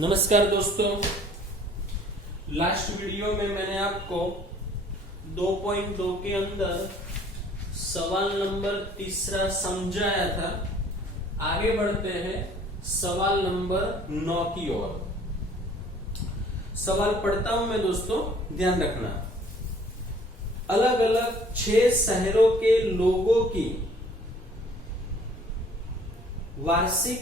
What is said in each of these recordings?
नमस्कार दोस्तों, last video में मैंने आपको 2.2 के अंदर सवाल नंबर तीसरा समझाया था। आगे बढ़ते हैं सवाल नंबर 9 की ओर। सवाल पढ़ता हूं मैं दोस्तों, ध्यान रखना। अलग अलग 6 शहरों के लोगों की वार्षिक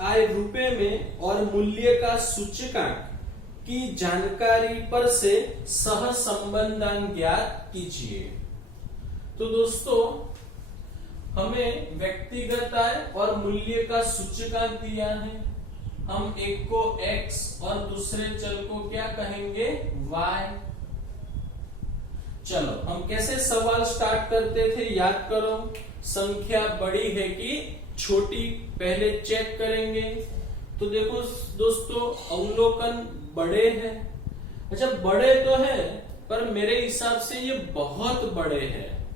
आय रुपए में और मूल्य का सूचकांक की जानकारी पर से सह संबंधांक ज्ञात कीजिए। तो दोस्तों, हमें व्यक्तिगत आय और मूल्य का सूचकांक दिया है। हम एक को x और दूसरे चल को क्या कहेंगे, y। चलो, हम कैसे सवाल स्टार्ट करते थे, याद करो। संख्या बड़ी है कि छोटी, पहले चेक करेंगे। तो देखो दोस्तों, अवलोकन बड़े हैं। अच्छा, बड़े तो है, पर मेरे हिसाब से ये बहुत बड़े हैं।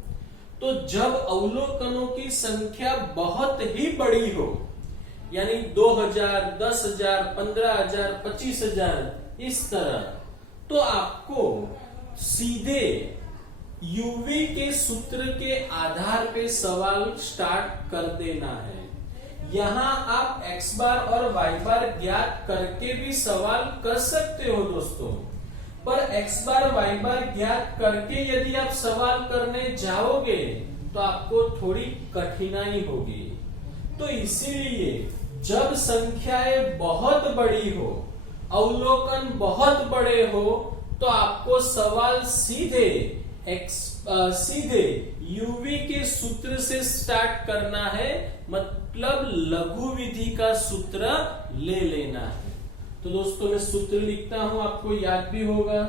तो जब अवलोकनों की संख्या बहुत ही बड़ी हो, यानी 2000, 10,000, 15,000, 25,000 इस तरह, तो आपको सीधे यूवी के सूत्र के आधार पे सवाल स्टार्ट कर देना है। यहां आप x बार और y बार ज्ञात करके भी सवाल कर सकते हो दोस्तों, पर x बार y बार ज्ञात करके यदि आप सवाल करने जाओगे तो आपको थोड़ी कठिनाई होगी। तो इसीलिए जब संख्याएं बहुत बड़ी हो, अवलोकन बहुत बड़े हो, तो आपको सवाल सीधे यूवी के सूत्र से स्टार्ट करना है, मतलब लघु विधि का सूत्र ले लेना है। तो दोस्तों, मैं सूत्र लिखता हूं, आपको याद भी होगा।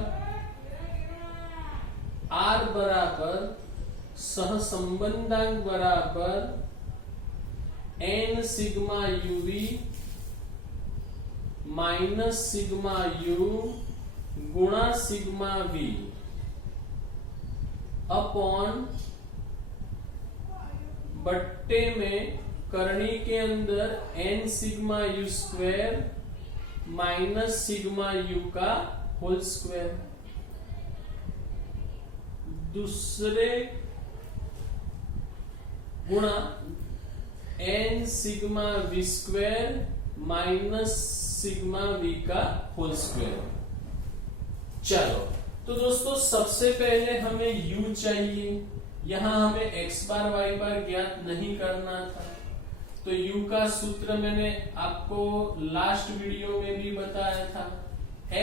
R बराबर सहसंबंधांक बराबर n sigma UV minus sigma you गुणा सिग्मा वी अपॉन बट्टे में करनी के अंदर n sigma you square minus sigma you का होल स्क्वायर, दूसरे गुणा n sigma we square minus sigma we का होल स्क्वायर। चलो, तो दोस्तों, सबसे पहले हमें u चाहिए। यहां हमें x बार y बार ज्ञात नहीं करना था। तो u का सूत्र मैंने आपको लास्ट वीडियो में भी बताया था,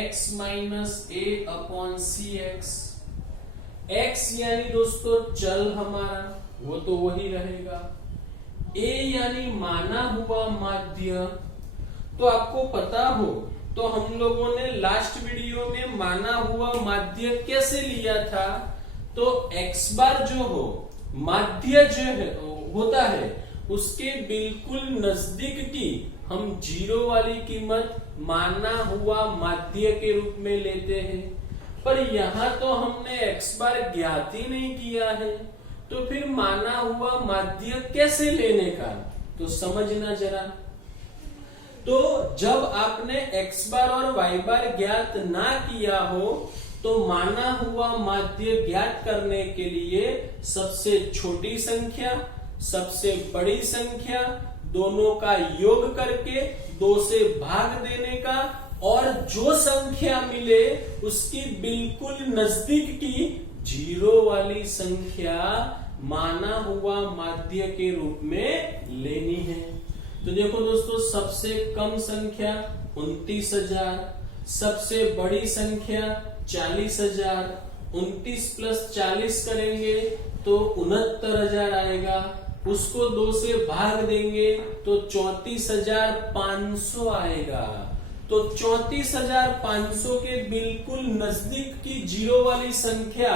x minus a upon C X. x यानी दोस्तों चल हमारा, वो तो वही रहेगा। a यानी माना हुआ माध्य। तो आपको पता हो, तो हम लोगों ने लास्ट वीडियो में माना हुआ माध्य कैसे लिया था। तो x बार जो हो, माध्य जो है होता है, उसके बिल्कुल नजदीक की हम 0 वाली कीमत माना हुआ माध्य के रूप में लेते हैं। पर यहां तो हमने x बार ज्ञात ही नहीं किया है, तो फिर माना हुआ माध्य कैसे लेने का, तो समझना जरा। तो जब आपने x बार और y बार ज्ञात ना किया हो, तो माना हुआ माध्य ज्ञात करने के लिए सबसे छोटी संख्या, सबसे बड़ी संख्या, दोनों का योग करके 2 से भाग देने का, और जो संख्या मिले उसकी बिल्कुल नजदीक की 0 वाली संख्या माना हुआ माध्य के रूप में लेनी है। तो देखो दोस्तों, सबसे कम संख्या 29,000, सबसे बड़ी संख्या 40,000। 29 प्लस 40 करेंगे तो 69,000 आएगा। उसको 2 से भाग देंगे तो 34,500 आएगा। तो 34,500 के बिल्कुल नजदीक की 0 वाली संख्या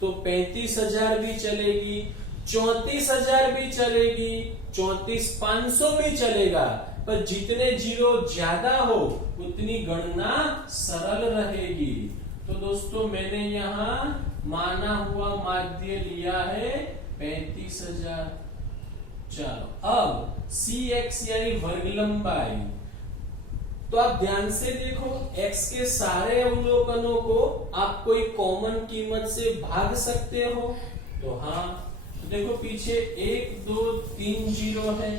तो 35,000 भी चलेगी, 34,000 भी चलेगी, 34,500 भी चलेगा। पर जितने 0 ज्यादा हो उतनी गणना सरल रहेगी। तो दोस्तों, मैंने यहाँ माना हुआ माध्य लिया है 35,000। चलो अब सी एक्स यानी वर्ग लंबाई, तो आप ध्यान से देखो x के सारे अवलोकनों को आप कोई कॉमन कीमत से भाग सकते हो। तो हाँ, तो देखो पीछे 1 2 3 जीरो है,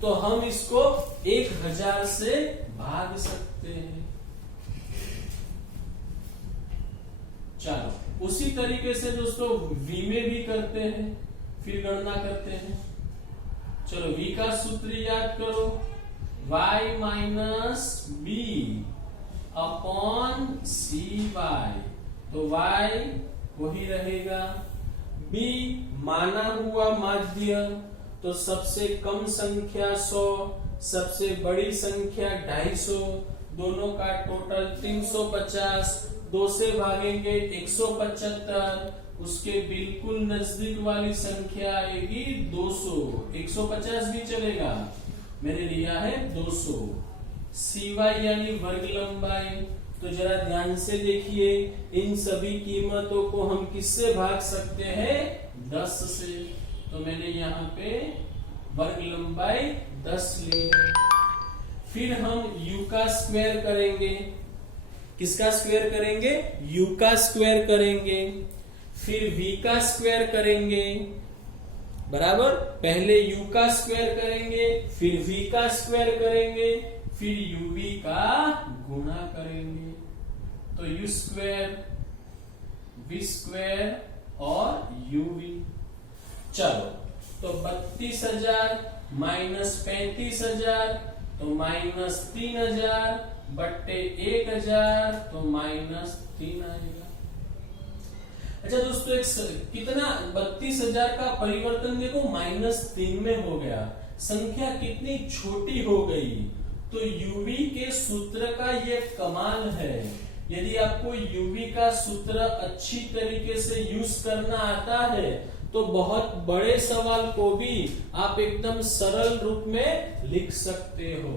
तो हम इसको 1000 से भाग सकते हैं। चलो उसी तरीके से दोस्तों v में भी करते हैं, फिर गणना करते हैं। चलो v का सूत्र याद करो, y माइनस बी अपॉन सी वाई, तो y वही रहेगा। b माना हुआ माध्य, तो सबसे कम संख्या 100, सबसे बड़ी संख्या 250, दोनों का टोटल 350, 2 से भागेंगे 175, उसके बिल्कुल नजदीक वाली संख्या आएगी 200, 150 भी चलेगा, मैंने लिया है 200। CY यानी वर्ग लंबाई, तो जरा ध्यान से देखिए इन सभी कीमतों को हम किससे भाग सकते हैं, 10 से, तो मैंने यहाँ पे वर्ग लंबाई 10 ली है। फिर हम u का स्क्वायर करेंगे, किसका स्क्वायर करेंगे, u का स्क्वायर करेंगे, फिर v का स्क्वायर करेंगे, बराबर, पहले u का स्क्वायर करेंगे, फिर v का स्क्वायर करेंगे, फिर uv का गुणा करेंगे, तो u स्क्वायर, v स्क्वायर और uv। चलो तो 32,000 माइनस 35,000, तो माइनस 3,000 बट्टे 1,000, तो माइनस 3 आएगा। अच्छा दोस्तों, एक कितना 32,000 का परिवर्तन देखो -3 में हो गया, संख्या कितनी छोटी हो गई। तो uv के सूत्र का ये कमाल है, यदि आपको uv का सूत्र अच्छी तरीके से यूज करना आता है तो बहुत बड़े सवाल को भी आप एकदम सरल रूप में लिख सकते हो।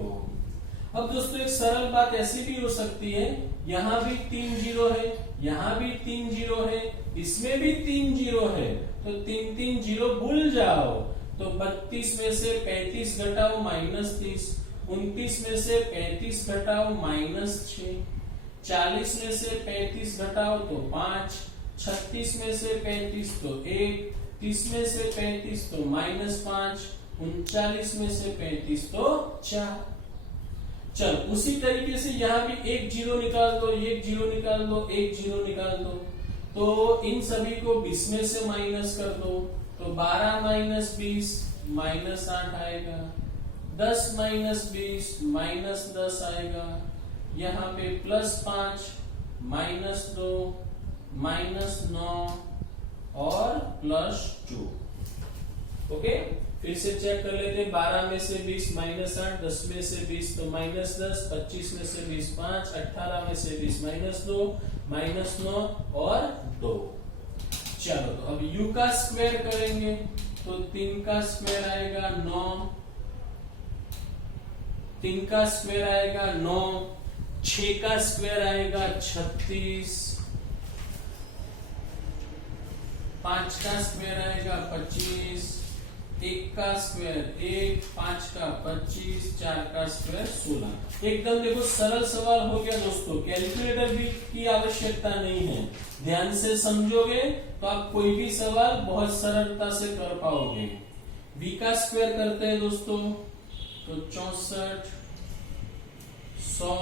अब दोस्तों एक सरल बात ऐसी भी हो सकती है, यहाँ भी 3 जीरो है, यहाँ भी 3 जीरो है, इसमें भी 3 जीरो है, तो 3 जीरो भूल जाओ। तो 32 में से 35 घटाओ -30, 29 में से 35 घटाओ -6, 40 में से 35 घटाओ तो 5, 36 में से 35 तो 1, 30 में से 35 तो -5, 39 में से 35 तो 4। चल उसी तरीके से यहाँ भी एक जीरो निकाल दो, एक जीरो निकाल दो, एक जीरो निकाल दो, तो इन सभी को 20 में से माइनस कर दो, तो 12 माइनस 20 -8 आएगा, 10 माइनस 20 -10 आएगा, यहाँ पे +5 -2 -9 और +2। ओके, फिर से चेक कर लेते हैं। 12 में से 20 -8, 10 में से 20 तो -10, 25 में से 20 5, 18 में से 20 -2 -9 और 2। चलो तो अब u का स्क्वायर करेंगे, तो 3 का स्क्वायर आएगा 9, 3 का स्क्वायर आएगा 9, 6 का स्क्वायर आएगा 36, 5 का स्क्वायर आएगा 25, 1 का स्क्वायर 1, 5 का 25, 4 का स्क्वायर 16। एकदम देखो सरल सवाल हो गया दोस्तों, कैलकुलेटर भी की आवश्यकता नहीं है, ध्यान से समझोगे तो आप कोई भी सवाल बहुत सरलता से कर पाओगे। v का स्क्वायर करते हैं दोस्तों, तो 64, 100,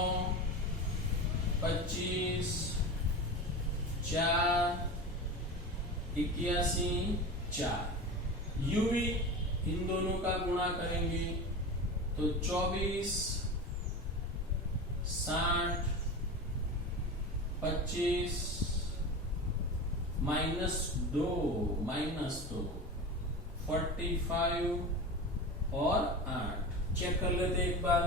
25, 4, 81, 4। uv इन दोनों का गुणा करेंगे, तो 24, 60, 25, -2 45 और 8। चेक कर लेते एक बार,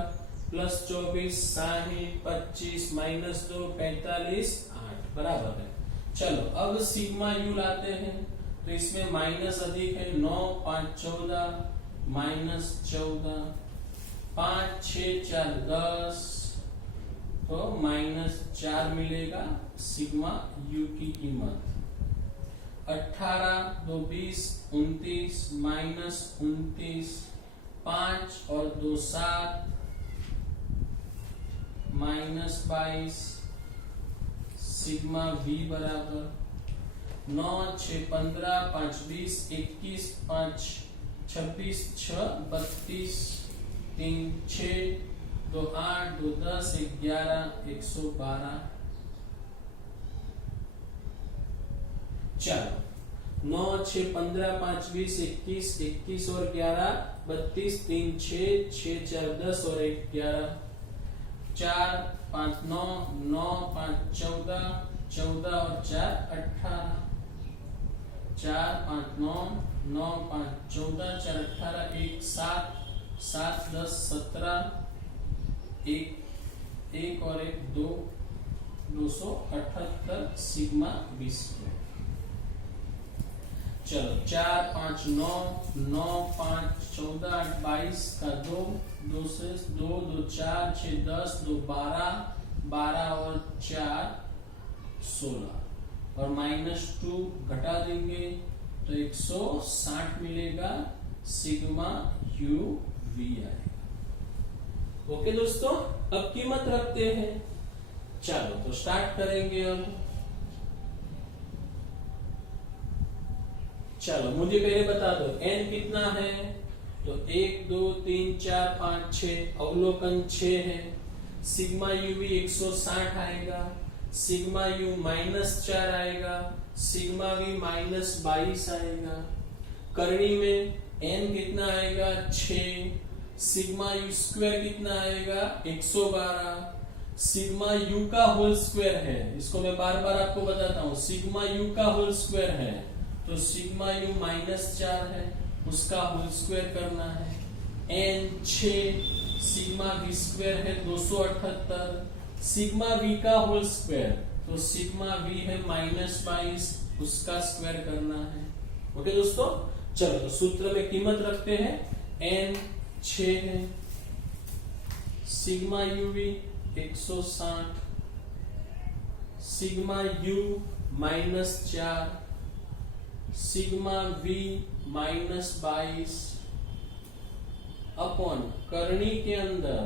+24 60 25 -2 45 8 बराबर है। चलो अब सिग्मा यू लाते हैं, तो इसमें माइनस अधिक है, 9 5 14 -14, 5 6 4 10, तो -4 मिलेगा सिग्मा यू की कीमत। 18 2 20 29 -29 5 और 2 7 -22 सिग्मा v बराबर 9 6 15 5 20 21 5 26 6 32 3 6 2 8 2 10 11 112। चलो 9 6 15 5 20 21 21 और 11 32 3 6 6 4 10 और 1 11 4 5 9 9 5 14 14 और 4 18 4 5 9 9 5 14 4 18 1 7 7 10 17 1 और 1 2 278 सिग्मा 20। चलो 4 5 9 9 5 14 8 22 का 2 2 से 2 2 4 6 10 2 12 12 और 4 16 और -2 घटा देंगे तो 160 मिलेगा सिग्मा यू वी आएगा। ओके दोस्तों, अब कीमत रखते हैं। चलो तो स्टार्ट करेंगे। अब चलो मुझे पहले बता दो n कितना है। तो 1 2 3 4 5 6 अवलोकन 6 है। सिग्मा यू भी 160 आएगा। सिग्मा यू -4 आएगा। सिग्मा वी -22 आएगा। करनी में n कितना आएगा 6। सिग्मा यू स्क्वायर कितना आएगा 112। सिग्मा यू का होल स्क्वायर है, इसको मैं बार बार आपको बताता हूँ। सिग्मा यू का होल स्क्वायर है तो सिग्मा यू -4 है, उसका होल स्क्वायर करना है। n 6 सिग्मा वी स्क्वायर है 278। सिग्मा वी का होल स्क्वायर तो सिग्मा वी है -22, उसका स्क्वायर करना है। ओके दोस्तों, चलो तो सूत्र में कीमत रखते हैं। n 6 है, sigma U V 160, sigma U -4, sigma V -22 upon करनी के अंदर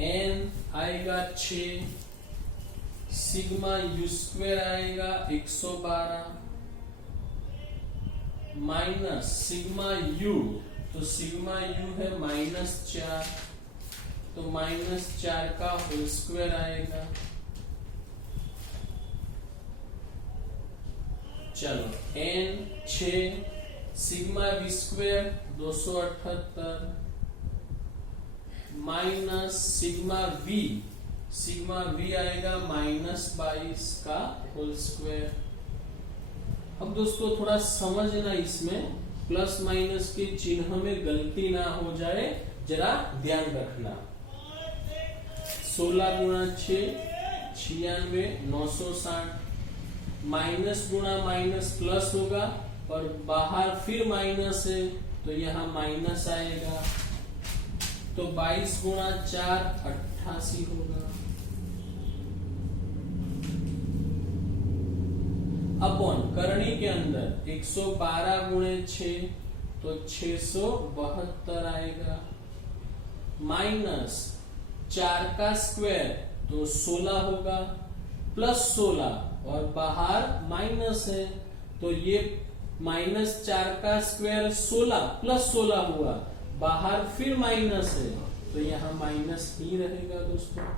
n आएगा 6, सिग्मा यू स्क्वायर आएगा 112 माइनस सिग्मा यू, तो सिग्मा यू है -4 तो -4 का होल स्क्वायर आएगा। चलो n 6 sigma we square 278 minus sigma we आएगा -22 का होल स्क्वायर। अब दोस्तों थोड़ा समझना, इसमें प्लस माइनस के चिन्ह में गलती ना हो जाए, जरा ध्यान रखना। 16 गुणा 6 96 960, माइनस गुणा माइनस प्लस होगा और बाहर फिर माइनस है तो यहाँ माइनस आएगा। तो 22 गुणा 4 88 होगा। अपॉन करनी के अंदर 112 गुणे 6 तो 672 आएगा। माइनस 4 का स्क्वायर तो 16 होगा, प्लस 16 और बाहर माइनस है तो ये -4 का स्क्वायर 16 प्लस 16 हुआ, बाहर फिर माइनस है तो यहाँ माइनस ही रहेगा दोस्तों।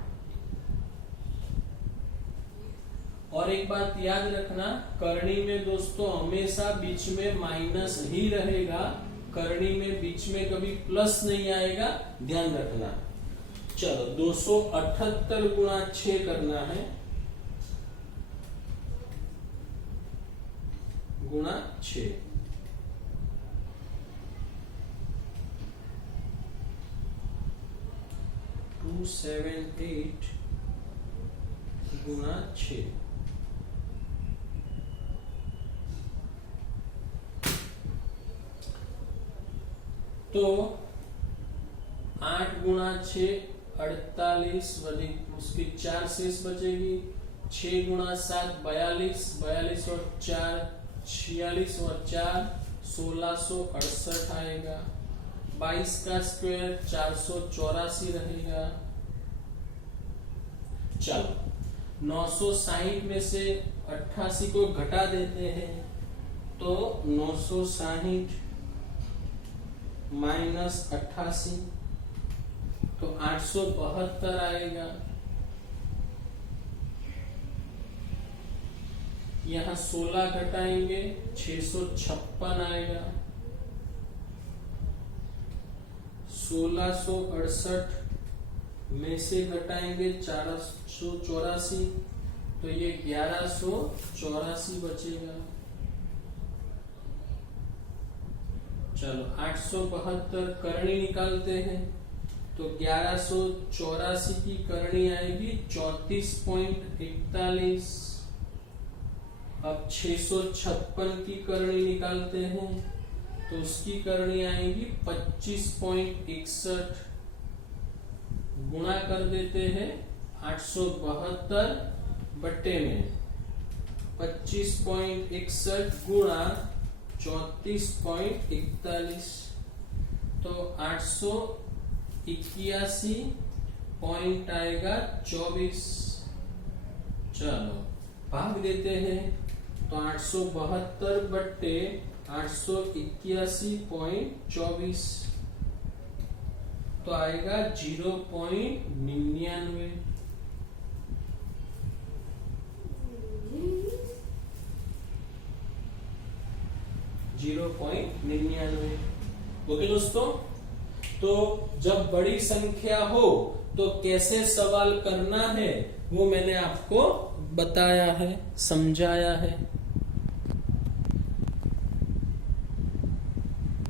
और एक बात याद रखना, करनी में दोस्तों हमेशा बीच में माइनस ही रहेगा, करनी में बीच में कभी प्लस नहीं आएगा, ध्यान रखना। चलो 278 गुणा 6 करना है, गुणा 6 278 गुणा 6 तो 8 गुणा 6 48, उसकी 4 शेष बचेगी। 6 गुणा 7 42, 42 और 4 46 और 4 1668 आएगा। 22 का स्क्वायर 484 रहेगा। चलो 960 में से 88 को घटा देते हैं तो 960 माइनस 88 तो 872 आएगा। यहाँ 16 घटाएंगे 656 आएगा। 1668 में से घटाएंगे 484 तो ये 1184 बचेगा। चलो 872 करनी निकालते हैं तो 1184 की करनी आएगी 34.41। अब 656 की करनी निकालते हैं तो उसकी करनी आएगी 25.61। गुणा कर देते हैं 872 बट्टे में 25.61 गुणा 34.41 तो 881 पॉइंट आएगा 24। चलो भाग देते हैं तो 872 बट्टे 881.24 तो आएगा 0.99। ओके दोस्तों, तो जब बड़ी संख्या हो तो कैसे सवाल करना है वो मैंने आपको बताया है, समझाया है।